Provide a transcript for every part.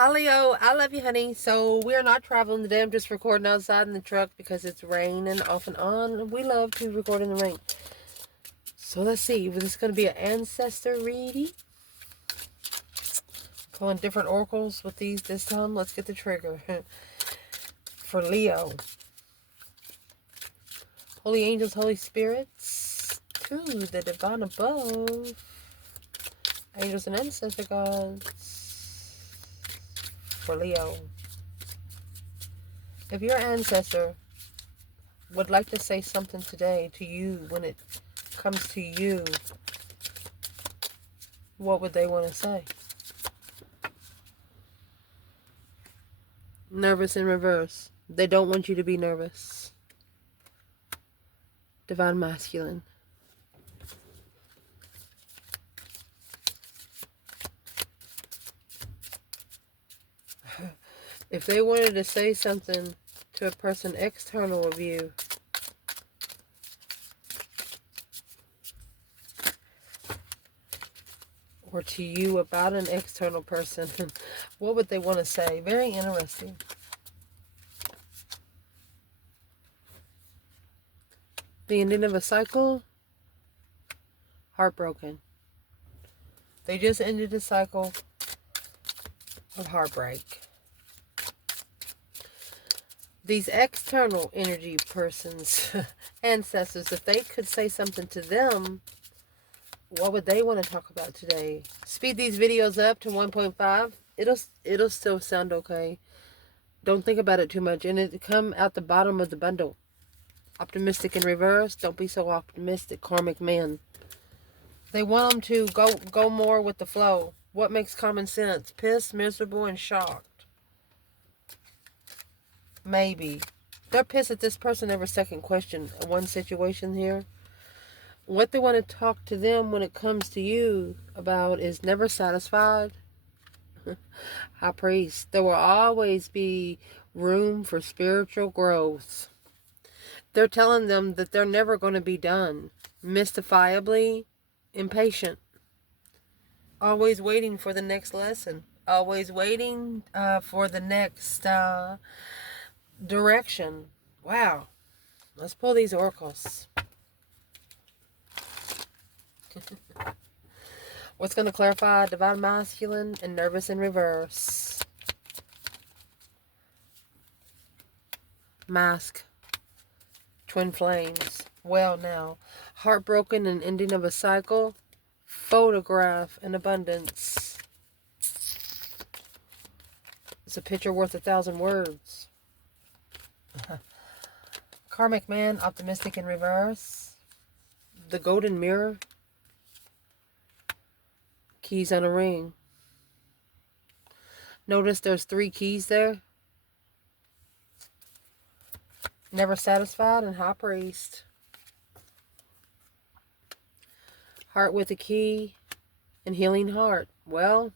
Hi Leo, I love you, honey. So we're not traveling today. I'm just recording outside in the truck because it's raining off and on. We love to record in the rain. So let's see. This is going to be an ancestor reading. Pulling different oracles with these this time. Let's get the trigger. For Leo. Holy angels, Holy spirits. To the divine above. Angels and ancestor gods. For Leo. If your ancestor would like to say something today to you when it comes to you, what would they want to say? Nervous in reverse. They don't want you to be nervous. Divine masculine. If they wanted to say something to a person external of you, or to you about an external person, what would they want to say? Very interesting. The ending of a cycle, heartbroken. They just ended a cycle of heartbreak. These external energy persons, ancestors, if they could say something to them, what would they want to talk about today? Speed these videos up to 1.5. It'll still sound okay. Don't think about it too much. And it come out the bottom of the bundle. Optimistic in reverse. Don't be so optimistic, karmic man. They want them to go more with the flow. What makes common sense? Pissed, miserable, and shocked. Maybe. They're pissed at this person every second question. One situation here. What they want to talk to them when it comes to you about is never satisfied. High priest. There will always be room for spiritual growth. They're telling them that they're never going to be done. Mystifiably impatient. Always waiting for the next lesson. Always waiting for the next direction. Wow. Let's pull these oracles. What's going to clarify? Divine masculine and nervous in reverse. Mask. Twin flames. Well now. Heartbroken and ending of a cycle. Photograph and abundance. It's a picture worth 1,000 words. Karmic man, optimistic in reverse. The golden mirror. Keys on a ring. Notice there's 3 keys there. Never satisfied and high priest. Heart with a key and healing heart. Well,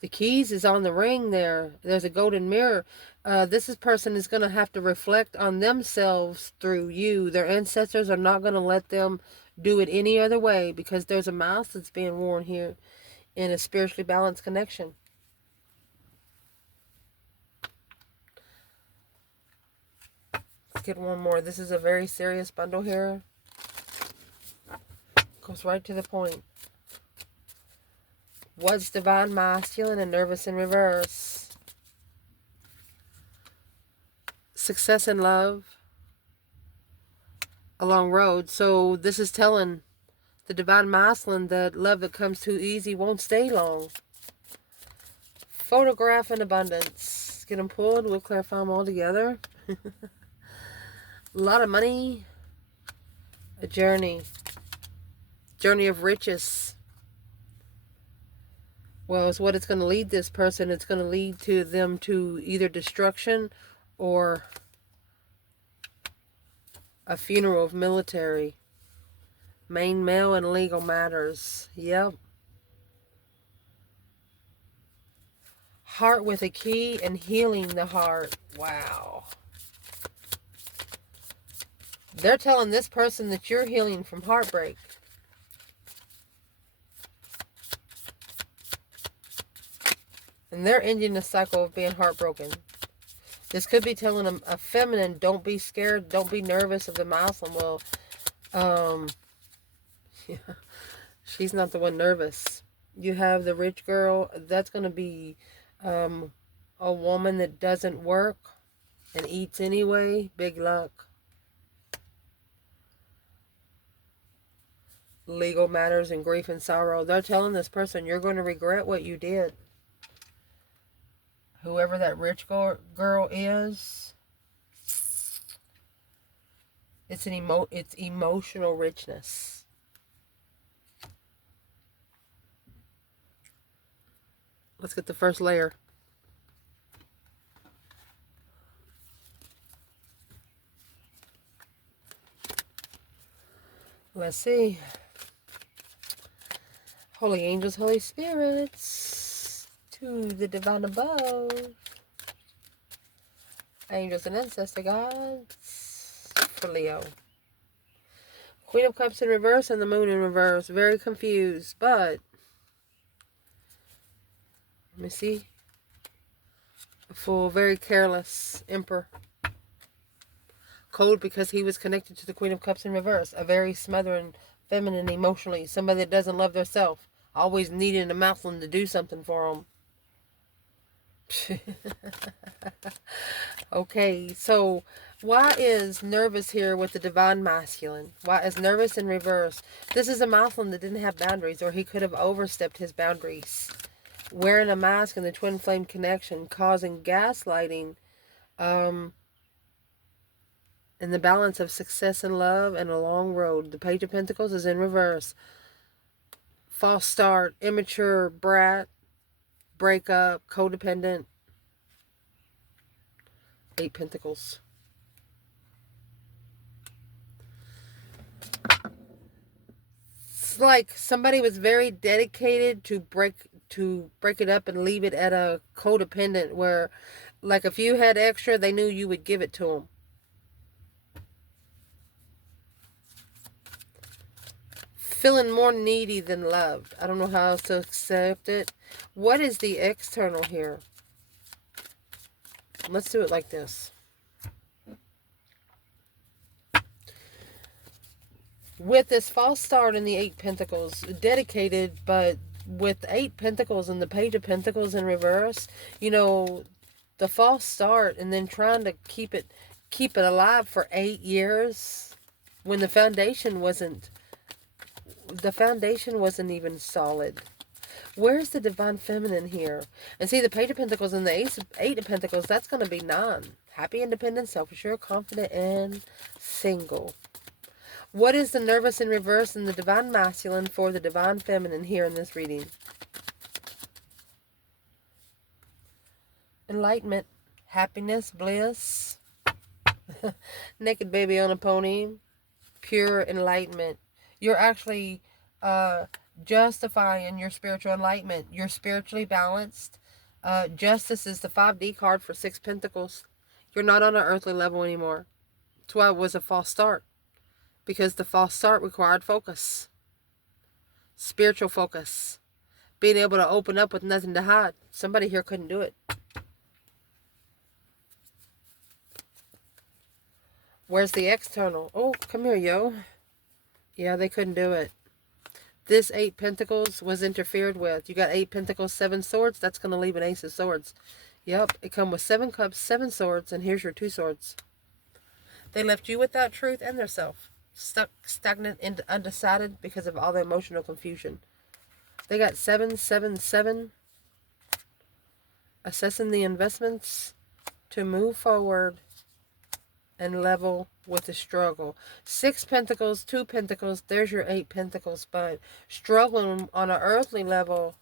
the keys is on the ring there. There's a golden mirror. This person is going to have to reflect on themselves through you. Their ancestors are not going to let them do it any other way because there's a mask that's being worn here in a spiritually balanced connection. Let's get one more. This is a very serious bundle here. Goes right to the point. What's divine masculine and nervous in reverse? Success in love. A long road. So this is telling the divine masculine that love that comes too easy won't stay long. Photograph and abundance. Get them pulled. We'll clarify them all together. A lot of money. A journey. Journey of riches. Well, it's what it's going to lead this person. It's going to lead to them to either destruction or a funeral of military. Main male and legal matters. Yep. Heart with a key and healing the heart. Wow. They're telling this person that you're healing from heartbreak. And they're ending the cycle of being heartbroken. This could be telling a feminine, don't be scared, don't be nervous of the milestone. Well, yeah, she's not the one nervous. You have the rich girl. That's going to be a woman that doesn't work and eats anyway. Big luck. Legal matters and grief and sorrow. They're telling this person, you're going to regret what you did. Whoever that rich girl is, it's emotional richness. Let's get the first layer. Let's see. Holy angels, Holy spirits, to the divine above. Angels and ancestor gods for Leo. Queen of Cups in reverse and the Moon in reverse. Very confused, but let me see. A Fool, very careless Emperor. Cold because he was connected to the Queen of Cups in reverse. A very smothering, feminine emotionally. Somebody that doesn't love themselves. Always needing a masculine to do something for them. Okay, so why is nervous here with the divine masculine? Why is nervous in reverse? This is a masculine that didn't have boundaries, or he could have overstepped his boundaries. Wearing a mask in the twin flame connection, causing gaslighting, in the balance of success and love and a long road. The Page of Pentacles is in reverse. False start, immature, brat, breakup, codependent. 8 Pentacles. It's like somebody was very dedicated to break it up and leave it at a codependent where, like, if you had extra, they knew you would give it to them. Feeling more needy than loved. I don't know how else to accept it. What is the external here? Let's do it like this. With this false start in the 8 Pentacles, dedicated, but with 8 Pentacles and the Page of Pentacles in reverse, you know, the false start and then trying to keep it alive for 8 years when the foundation wasn't even solid. Where's the divine feminine here? And see, the Page of Pentacles and the 8 of Pentacles, that's going to be 9. Happy, independent, self-assured, confident, and single. What is the nervous in reverse and the divine masculine for the divine feminine here in this reading? Enlightenment, happiness, bliss. Naked baby on a pony. Pure enlightenment. You're actually justifying your spiritual enlightenment. You're spiritually balanced. Justice is the 5D card for 6 Pentacles. You're not on an earthly level anymore. That's why it was a false start. Because the false start required focus. Spiritual focus. Being able to open up with nothing to hide. Somebody here couldn't do it. Where's the external? Oh, come here, yo. Yeah, they couldn't do it. This 8 Pentacles was interfered with. You got 8 Pentacles, 7 Swords. That's going to leave an Ace of Swords. Yep, it come with 7 Cups, 7 Swords, and here's your 2 Swords. They left you without truth and their self. Stuck, stagnant, and undecided because of all the emotional confusion. They got 7, 7, 7. Assessing the investments to move forward and level with the struggle. 6 Pentacles, 2 Pentacles. There's your 8 Pentacles. But struggling on an earthly level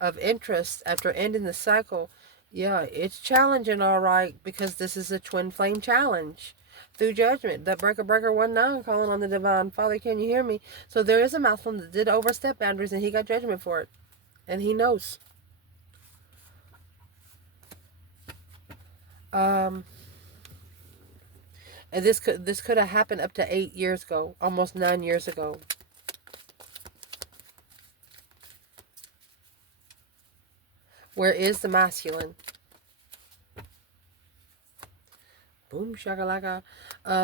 of interest after ending the cycle. Yeah, it's challenging, all right, because this is a twin flame challenge. Through judgment. That breaker 19 calling on the divine. Father, can you hear me? So there is a masculine that did overstep boundaries and he got judgment for it. And he knows. And this could have happened up to 8 years ago. Almost 9 years ago. Where is the masculine? Boom, shakalaka.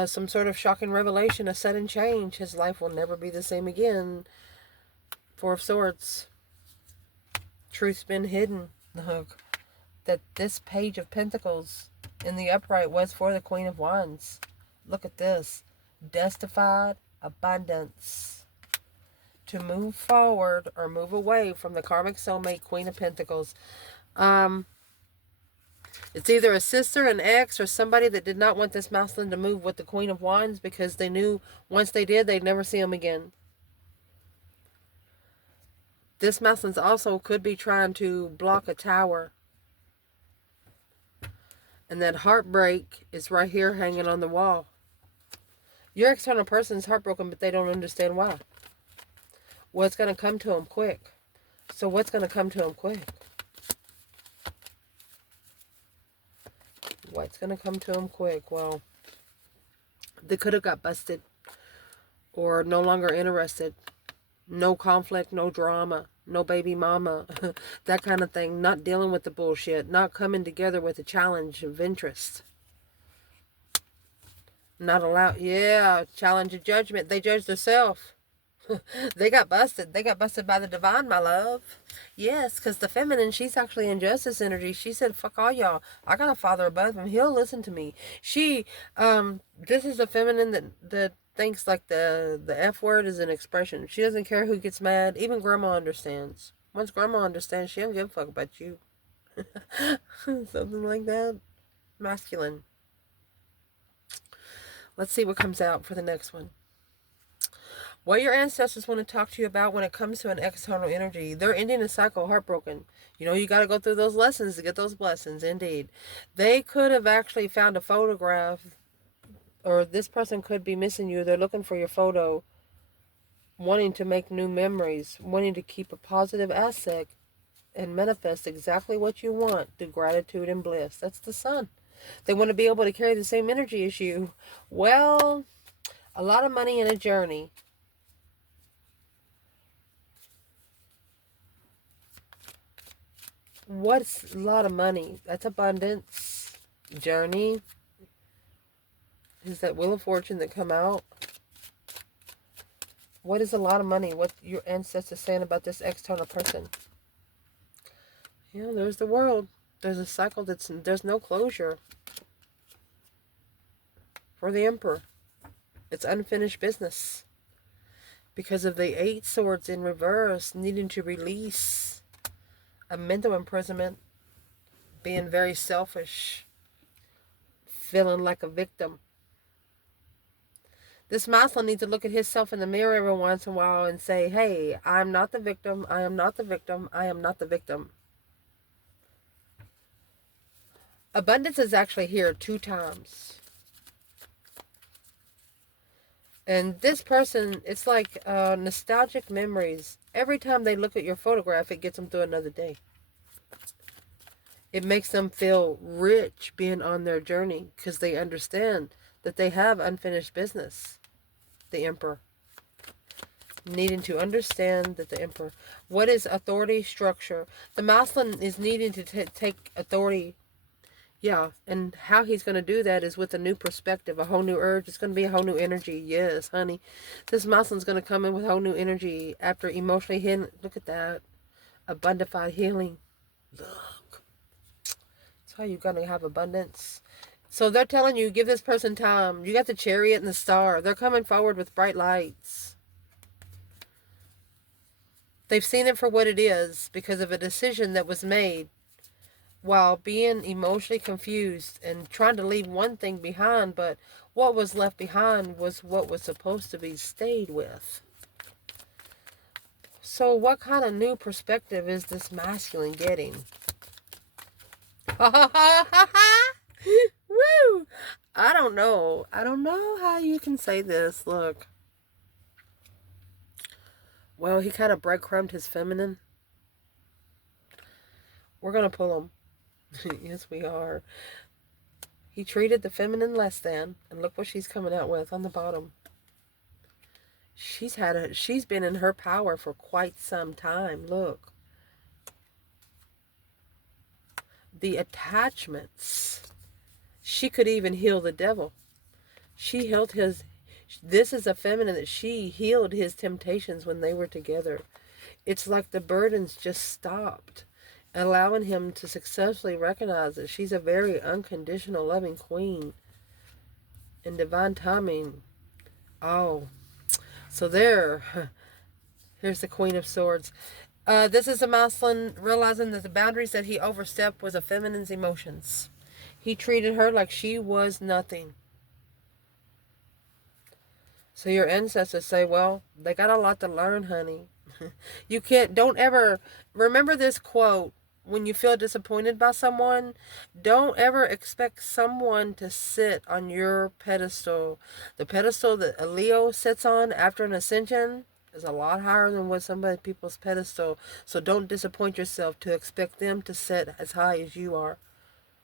Some sort of shocking revelation, a sudden change. His life will never be the same again. Four of Swords. Truth's been hidden. Look, that this Page of Pentacles in the upright was for the Queen of Wands. Look at this. Justified abundance. To move forward or move away from the karmic soulmate Queen of Pentacles. It's either a sister, an ex, or somebody that did not want this masculine to move with the Queen of Wands because they knew once they did, they'd never see him again. This masculine also could be trying to block a tower. And that heartbreak is right here hanging on the wall. Your external person is heartbroken, but they don't understand why. Well, it's going to come to them quick. So what's going to come to them quick? What's going to come to them quick? Well, they could have got busted or no longer interested. No conflict, no drama, no baby mama, that kind of thing. Not dealing with the bullshit, not coming together with a challenge of interest. Not allowed, yeah, challenge of judgment. They judged themselves. They got busted. They got busted by the divine, my love. Yes, because the feminine, she's actually in justice energy. She said, fuck all y'all. I got a father above him. He'll listen to me. She, this is a feminine that thinks like the F word is an expression. She doesn't care who gets mad. Even grandma understands. Once grandma understands, she don't give a fuck about you. Something like that. Masculine. Let's see what comes out for the next one. What your ancestors want to talk to you about when it comes to an external energy. They're ending a cycle, heartbroken. You know, you got to go through those lessons to get those blessings, indeed. They could have actually found a photograph, or this person could be missing you. They're looking for your photo, wanting to make new memories, wanting to keep a positive aspect and manifest exactly what you want through gratitude and bliss. That's the Sun. They want to be able to carry the same energy as you. Well, a lot of money in a journey. What's a lot of money? That's abundance. Journey. Is that Wheel of Fortune that come out? What is a lot of money? What your ancestors saying about this external person? Yeah, there's the World. There's a cycle there's no closure. For the Emperor. It's unfinished business. Because of the 8 Swords in reverse, needing to release a mental imprisonment, being very selfish, feeling like a victim. This masculine needs to look at himself in the mirror every once in a while and say, hey, I'm not the victim, I am not the victim, I am not the victim. Abundance is actually here 2 times. And this person, it's like nostalgic memories. Every time they look at your photograph, it gets them through another day. It makes them feel rich being on their journey because they understand that they have unfinished business. The Emperor. Needing to understand that the Emperor. What is authority structure? The masculine is needing to take authority. Yeah, and how he's going to do that is with a new perspective, a whole new urge. It's going to be a whole new energy. Yes, honey. This masculine's going to come in with whole new energy after emotionally healing. Look at that. Abundified healing. Look. That's how you're going to have abundance. So they're telling you, give this person time. You got the Chariot and the Star. They're coming forward with bright lights. They've seen it for what it is because of a decision that was made while being emotionally confused and trying to leave one thing behind, but what was left behind was what was supposed to be stayed with. So what kind of new perspective is this masculine getting? Woo! I don't know. I don't know how you can say this. Look. Well, he kind of breadcrumbed his feminine. We're going to pull him. Yes, we are. He treated the feminine less than, and look what she's coming out with on the bottom. She's been in her power for quite some time. Look. the attachments. She could even heal the devil. She healed his, this is a feminine that she healed his temptations when they were together. It's like the burdens just stopped, allowing him to successfully recognize that she's a very unconditional, loving queen. In divine timing. Oh, so here's the Queen of Swords. This is a masculine realizing that the boundaries that he overstepped was a feminine's emotions. He treated her like she was nothing. So your ancestors say, well, they got a lot to learn, honey. Don't ever, remember this quote, when you feel disappointed by someone, don't ever expect someone to sit on your pedestal. The pedestal that a Leo sits on after an ascension is a lot higher than what people's pedestal. So don't disappoint yourself to expect them to sit as high as you are.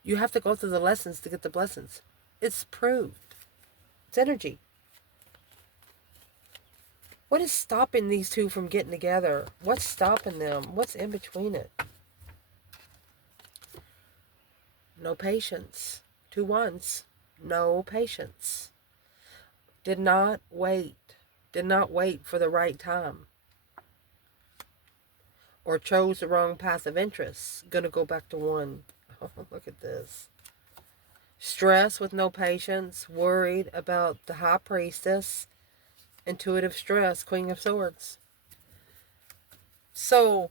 You have to go through the lessons to get the blessings. It's proved. It's energy. What is stopping these two from getting together? What's stopping them? What's in between it? No patience. 2 wands. No patience. Did not wait. Did not wait for the right time. Or chose the wrong path of interest. Gonna go back to 1. Oh, look at this. Stress with no patience. Worried about the high priestess. Intuitive stress. Queen of Swords. So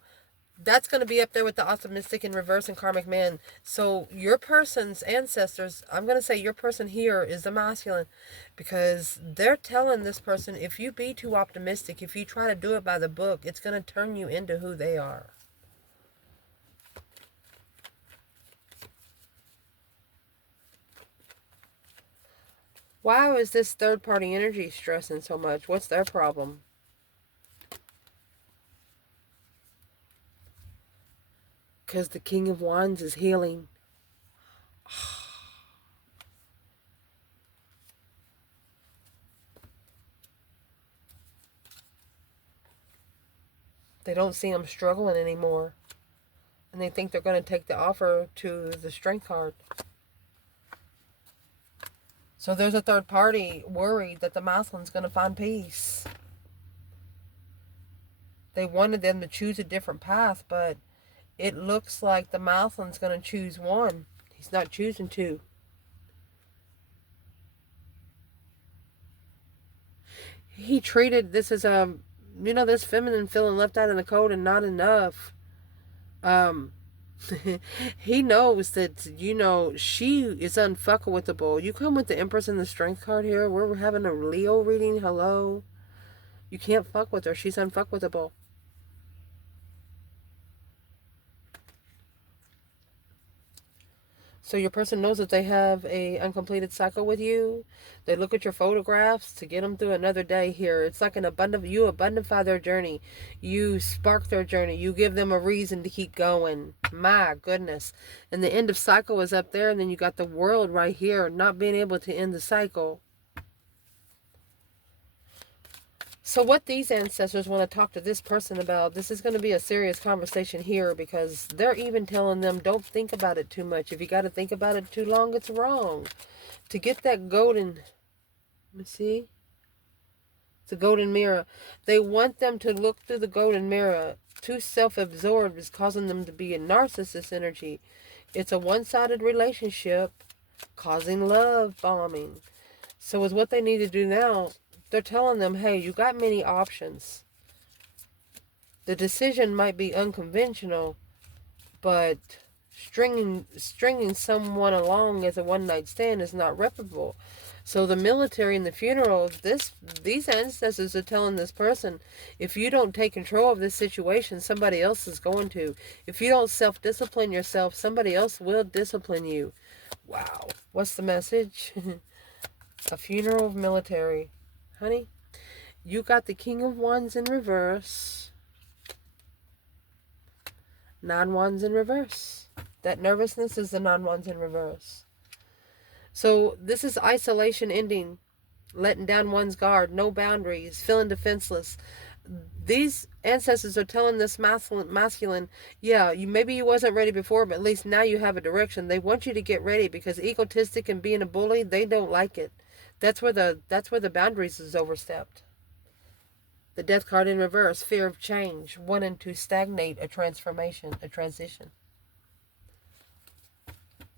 that's going to be up there with the optimistic in reverse and karmic man. So your person's ancestors, I'm going to say your person here is the masculine, because they're telling this person, if you be too optimistic, if you try to do it by the book, it's going to turn you into who they are. Why is this third party energy stressing so much? What's their problem? Because the King of Wands is healing. They don't see him struggling anymore. And they think they're going to take the offer to the Strength card. So there's a third party worried that the masculine's going to find peace. They wanted them to choose a different path, but it looks like the masculine's going to choose 1. He's not choosing 2. He treated this as this feminine feeling left out in the cold and not enough. He knows that, she is unfuckable. You come with the Empress and the Strength card here. We're having a Leo reading. Hello. You can't fuck with her. She's unfuckable. So your person knows that they have a uncompleted cycle with you. They look at your photographs to get them through another day here. It's like you abundify their journey. You spark their journey. You give them a reason to keep going. My goodness. And the end of cycle is up there, and then you got the World right here, not being able to end the cycle. So what these ancestors want to talk to this person about, this is going to be a serious conversation here, because they're even telling them, don't think about it too much. If you got to think about it too long, it's wrong. To get that golden, let me see, it's a golden mirror. They want them to look through the golden mirror. Too self-absorbed is causing them to be in narcissist energy. It's a one-sided relationship causing love bombing. So is what they need to do now. They're telling them, hey, you got many options. The decision might be unconventional, but stringing someone along as a one-night stand is not reputable. So the military and the funeral, these ancestors are telling this person, if you don't take control of this situation, somebody else is going to. If you don't self-discipline yourself, somebody else will discipline you. Wow. What's the message? A funeral of military. Honey, you got the King of Wands in reverse. 9 wands in reverse. That nervousness is the 9 wands in reverse. So this is isolation ending. Letting down one's guard. No boundaries. Feeling defenseless. these ancestors are telling this masculine, yeah, maybe you wasn't ready before, but at least now you have a direction. They want you to get ready, because egotistic and being a bully, they don't like it. That's where the boundaries is overstepped. The death card in reverse, fear of change, wanting to stagnate a transformation, a transition.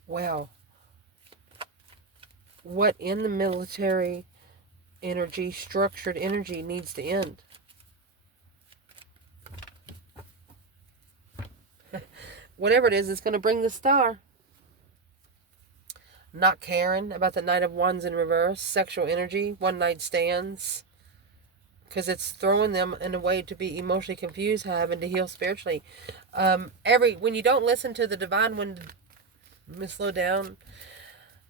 Well, what in the military energy, structured energy, needs to end? Whatever it is, it's going to bring the star. Not caring about the Knight of Wands in reverse, sexual energy, one night stands, because it's throwing them in a way to be emotionally confused, having to heal spiritually. When you don't listen to the divine, when let me slow down.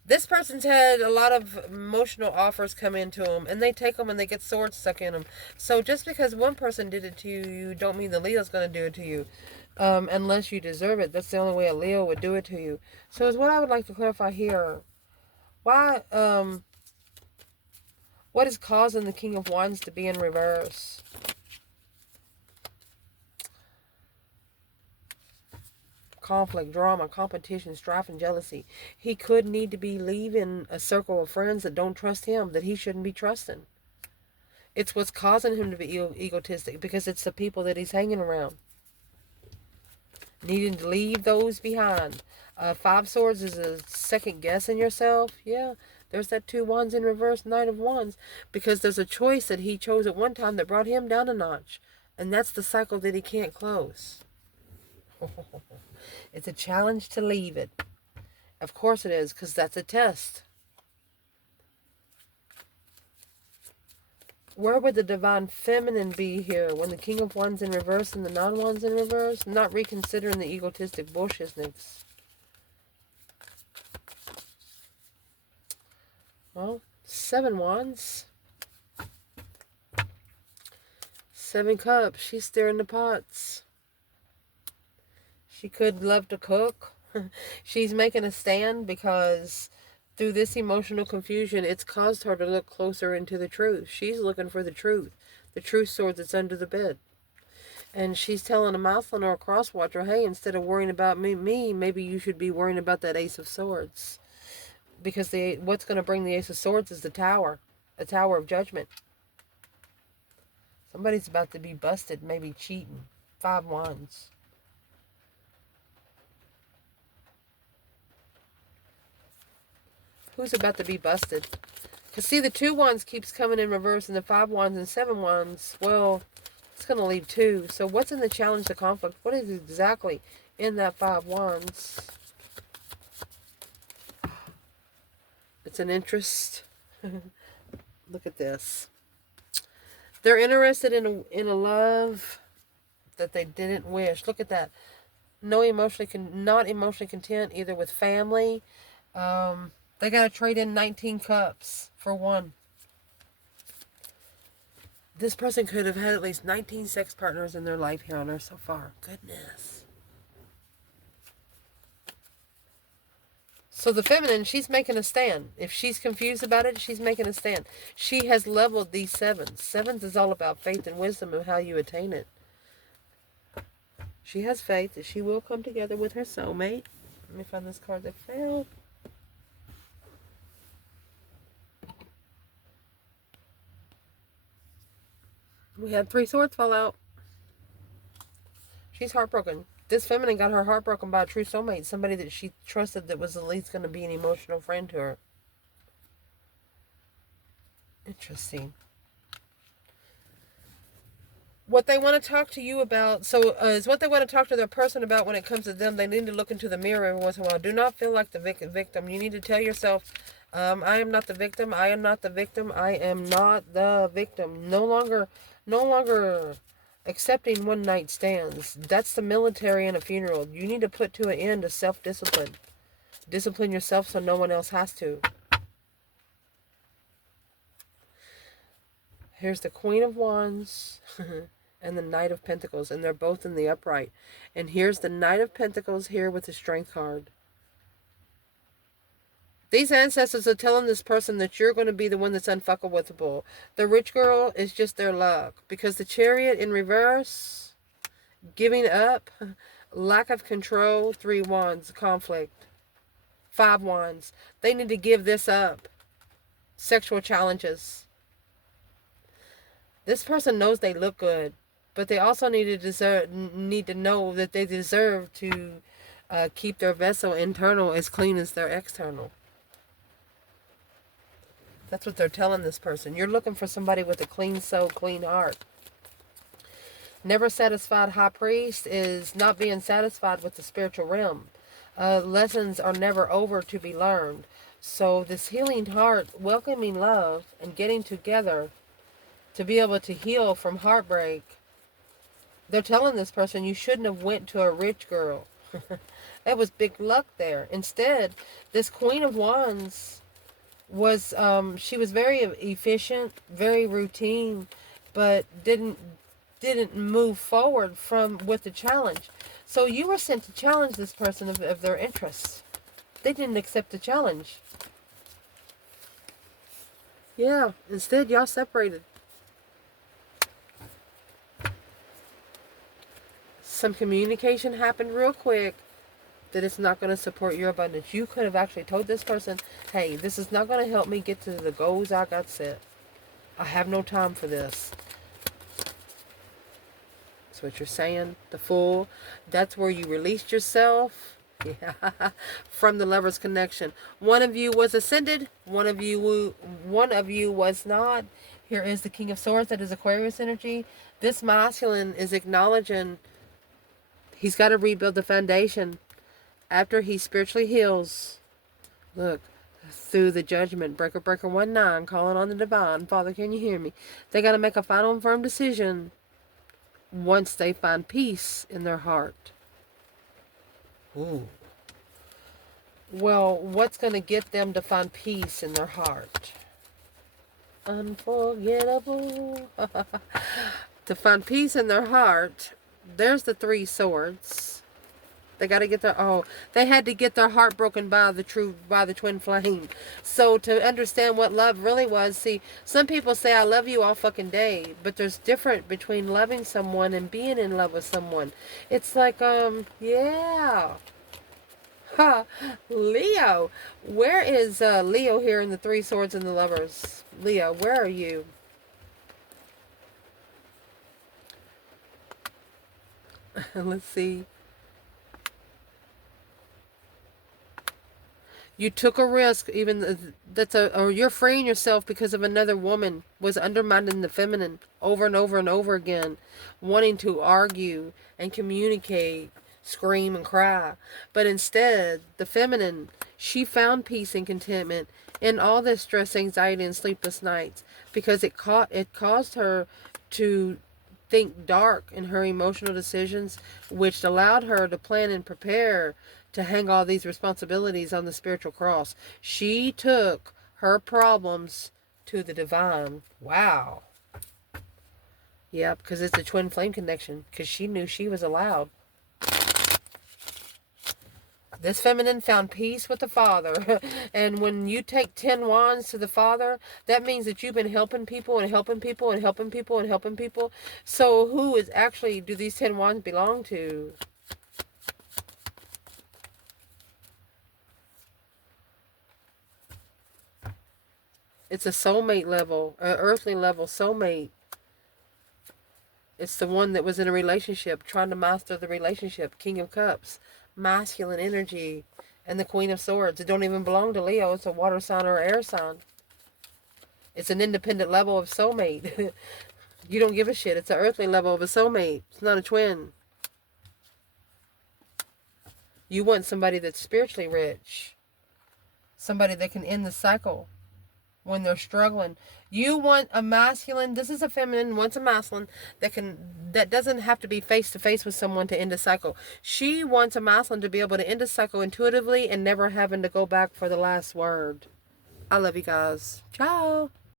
This person's had a lot of emotional offers come into them, and they take them and they get swords stuck in them. So just because one person did it to you, you don't mean the Leo's going to do it to you, unless you deserve it. That's the only way a Leo would do it to you. So is what I would like to clarify here. Why? What is causing the King of Wands to be in reverse? Conflict, drama, competition, strife, and jealousy. He could need to be leaving a circle of friends that don't trust him, that he shouldn't be trusting. It's what's causing him to be egotistic, because it's the people that he's hanging around. Needing to leave those behind. Five Swords is a second guessing yourself. Yeah, there's that Two Wands in reverse, Knight of Wands, because there's a choice that he chose at one time that brought him down a notch, and that's the cycle that he can't close. It's a challenge to leave it. Of course it is, because that's a test. Where would the divine feminine be here when the King of Wands in reverse and the non-Wands in reverse? Not reconsidering the egotistic bullshitness. Well, 7 Wands. 7 Cups. She's stirring the pots. She could love to cook. She's making a stand because through this emotional confusion, it's caused her to look closer into the truth. She's looking for the truth sword that's under the bed. And she's telling a Mousland or a Crosswatcher, hey, instead of worrying about me, maybe you should be worrying about that Ace of Swords. Because what's going to bring the Ace of Swords is the Tower. A Tower of Judgment. Somebody's about to be busted, maybe cheating. 5 Wands. Who's about to be busted? Because see, the 2 Wands keeps coming in reverse, and the 5 Wands and 7 Wands, well, it's going to leave 2. So what's in the challenge to conflict? What is exactly in that 5 Wands? It's an interest. Look at this. They're interested in a love that they didn't wish. Look at that. Not emotionally content either with family. They got to trade in 19 cups for 1. This person could have had at least 19 sex partners in their life here on Earth so far. Goodness. So the feminine, she's making a stand. If she's confused about it, she's making a stand. She has leveled these 7s. 7s is all about faith and wisdom and how you attain it. She has faith that she will come together with her soulmate. Let me find this card that fell. We had 3 swords fall out. She's heartbroken. This feminine got her heart broken by a true soulmate. Somebody that she trusted that was at least going to be an emotional friend to her. Interesting. What they want to talk to you about, is what they want to talk to their person about when it comes to them. They need to look into the mirror every once in a while. Do not feel like the victim. You need to tell yourself, I am not the victim. I am not the victim. I am not the victim. No longer accepting one night stands. That's the military and a funeral. You need to put to an end to self-discipline. Discipline yourself so no one else has to. Here's the Queen of Wands and the Knight of Pentacles, and they're both in the upright. And here's the Knight of Pentacles here with the Strength card. These ancestors are telling this person that you're going to be the one that's unfuckable. The rich girl is just their luck. Because the Chariot in reverse, giving up, lack of control, 3 wands, conflict, 5 wands. They need to give this up. Sexual challenges. This person knows they look good, but they also need to know that they deserve to keep their vessel internal as clean as their external. That's what they're telling this person. You're looking for somebody with a clean soul, clean heart. Never satisfied high priest is not being satisfied with the spiritual realm. Lessons are never over to be learned. So this healing heart, welcoming love, and getting together to be able to heal from heartbreak. They're telling this person you shouldn't have went to a rich girl. That was big luck there. Instead, this Queen of Wands was, she was very efficient, very routine, but didn't move forward with the challenge. So you were sent to challenge this person of their interests. They didn't accept the challenge. Yeah, instead y'all separated. Some communication happened real quick that it's not going to support your abundance. You could have actually told this person, hey, this is not going to help me get to the goals I got set. I have no time for this. That's what you're saying. The Fool. That's where you released yourself. Yeah. From the Lover's connection. One of you was ascended. One of you was not. Here is the King of Swords. That is Aquarius energy. This masculine is acknowledging he's got to rebuild the foundation after he spiritually heals. Look, through the judgment. Breaker 19, calling on the divine. Father, can you hear me? They got to make a final and firm decision once they find peace in their heart. Ooh. Well, what's going to get them to find peace in their heart? Unforgettable. To find peace in their heart, there's the 3 swords. They got to get they had to get their heart broken by the twin flame. So to understand what love really was, see, some people say I love you all fucking day, but there's different between loving someone and being in love with someone. It's like, yeah. Ha, Leo. Where is Leo here in the 3 swords and the Lovers? Leo, where are you? Let's see. You took a risk, even or you're freeing yourself because of another woman was undermining the feminine over and over and over again, wanting to argue and communicate, scream and cry. But instead, the feminine, she found peace and contentment in all this stress, anxiety, and sleepless nights because it caused her to think dark in her emotional decisions, which allowed her to plan and prepare to hang all these responsibilities on the spiritual cross. She took her problems to the divine. Wow. Yeah, because it's a twin flame connection. Because she knew she was allowed. This feminine found peace with the Father. And when you take 10 wands to the Father, that means that you've been helping people and helping people and helping people and helping people. So who is actually, do these 10 wands belong to? It's a soulmate level, an earthly level soulmate. It's the one that was in a relationship, trying to master the relationship. King of Cups, masculine energy, and the Queen of Swords. It don't even belong to Leo. It's a water sign or air sign. It's an independent level of soulmate. You don't give a shit. It's an earthly level of a soulmate. It's not a twin. You want somebody that's spiritually rich. Somebody that can end the cycle when they're struggling. You want a masculine, this is a feminine, wants a masculine that doesn't have to be face to face with someone to end a cycle. She wants a masculine to be able to end a cycle intuitively and never having to go back for the last word. I love you guys. Ciao.